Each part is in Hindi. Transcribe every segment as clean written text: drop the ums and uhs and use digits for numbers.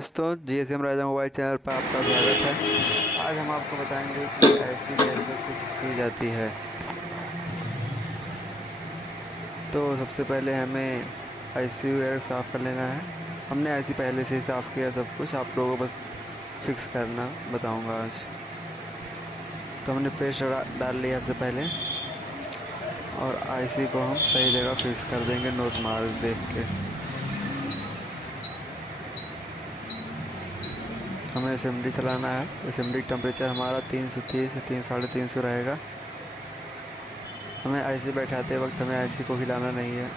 दोस्तों, जीएसएम राजा मोबाइल चैनल पर आपका स्वागत है। आज हम आपको बताएंगे कि ऐसी कैसे फिक्स की जाती है। तो सबसे पहले हमें आईसी वगैरह साफ़ कर लेना है। हमने आईसी पहले से ही साफ़ किया सब कुछ, आप लोगों को बस फिक्स करना बताऊंगा आज। तो हमने प्रेशर डाल लिया सबसे पहले और आईसी को हम सही जगह फिक्स कर देंगे नोज मार देख के। हमें एसएमडी चलाना है। एसएमडी टेम्परेचर हमारा 330 से 300 रहेगा। हमें आईसी बैठाते वक्त हमें आईसी को हिलाना नहीं है,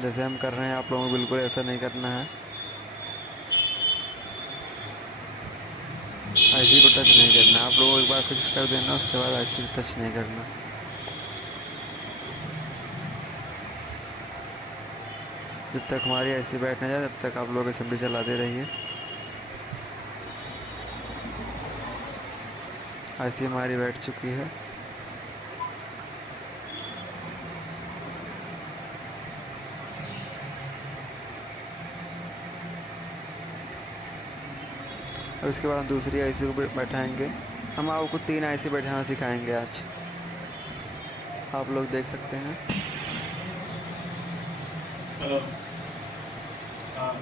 जैसे हम कर रहे हैं। आप लोगों को बिल्कुल ऐसा नहीं करना है। आईसी को टच नहीं करना। आप लोगों को एक बार फिक्स कर देना, उसके बाद आईसी को टच नहीं करना। जब तक हमारी आईसी बैठ नहीं जाए तब तक आप लोग एसएमडी चलाते रहिए। आईसी हमारी बैठ चुकी है। और इसके बाद हम दूसरी आईसी को बैठाएंगे। हम आपको 3 आईसी बैठाना सिखाएंगे आज। आप लोग देख सकते हैं। हेलो। हाँ।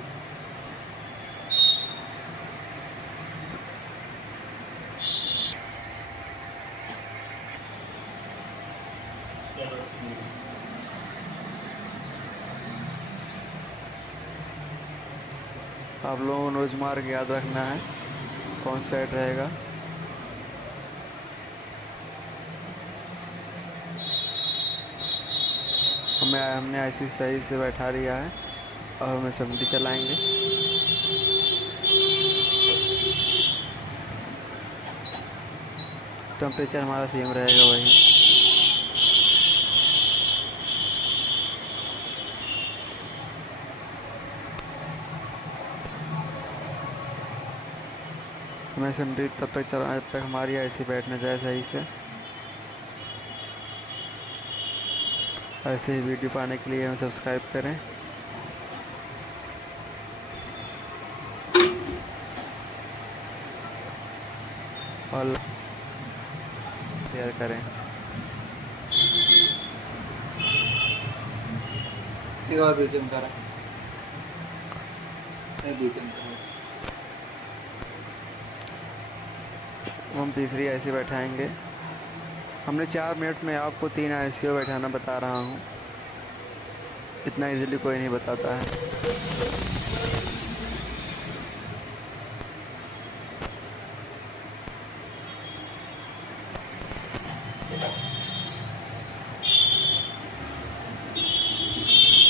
चलो ठीक है। आप लोगों को नोज मार के याद रखना है कौन साइड रहेगा। हमने आईसी सही से बैठा लिया है और हम एसएमडी चलाएंगे। टेम्परेचर हमारा सेम रहेगा वही। हमें एसएमडी तब तक चलाना जब तक हमारी आईसी बैठ न जाए सही से। ऐसे ही वीडियो पाने के लिए हमें सब्सक्राइब करें और शेयर करें। एक और बीच में करा। एक बीच में करा। हम तीसरी आईसी बैठाएंगे। हमने 4 मिनट में आपको 3 आईसी बैठाना बता रहा हूँ। इतना इजीली कोई नहीं बताता है।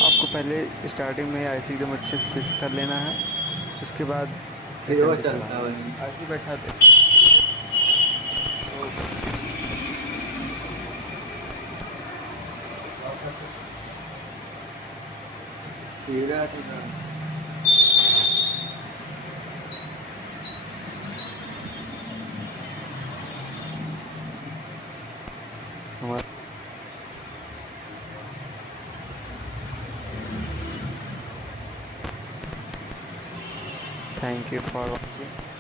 आपको पहले स्टार्टिंग में आईसी एकदम अच्छे से फिक्स कर लेना है। उसके बाद फिर वो चलता है। आईसी बैठा दे। हमारा थैंक यू फॉर वॉचिंग।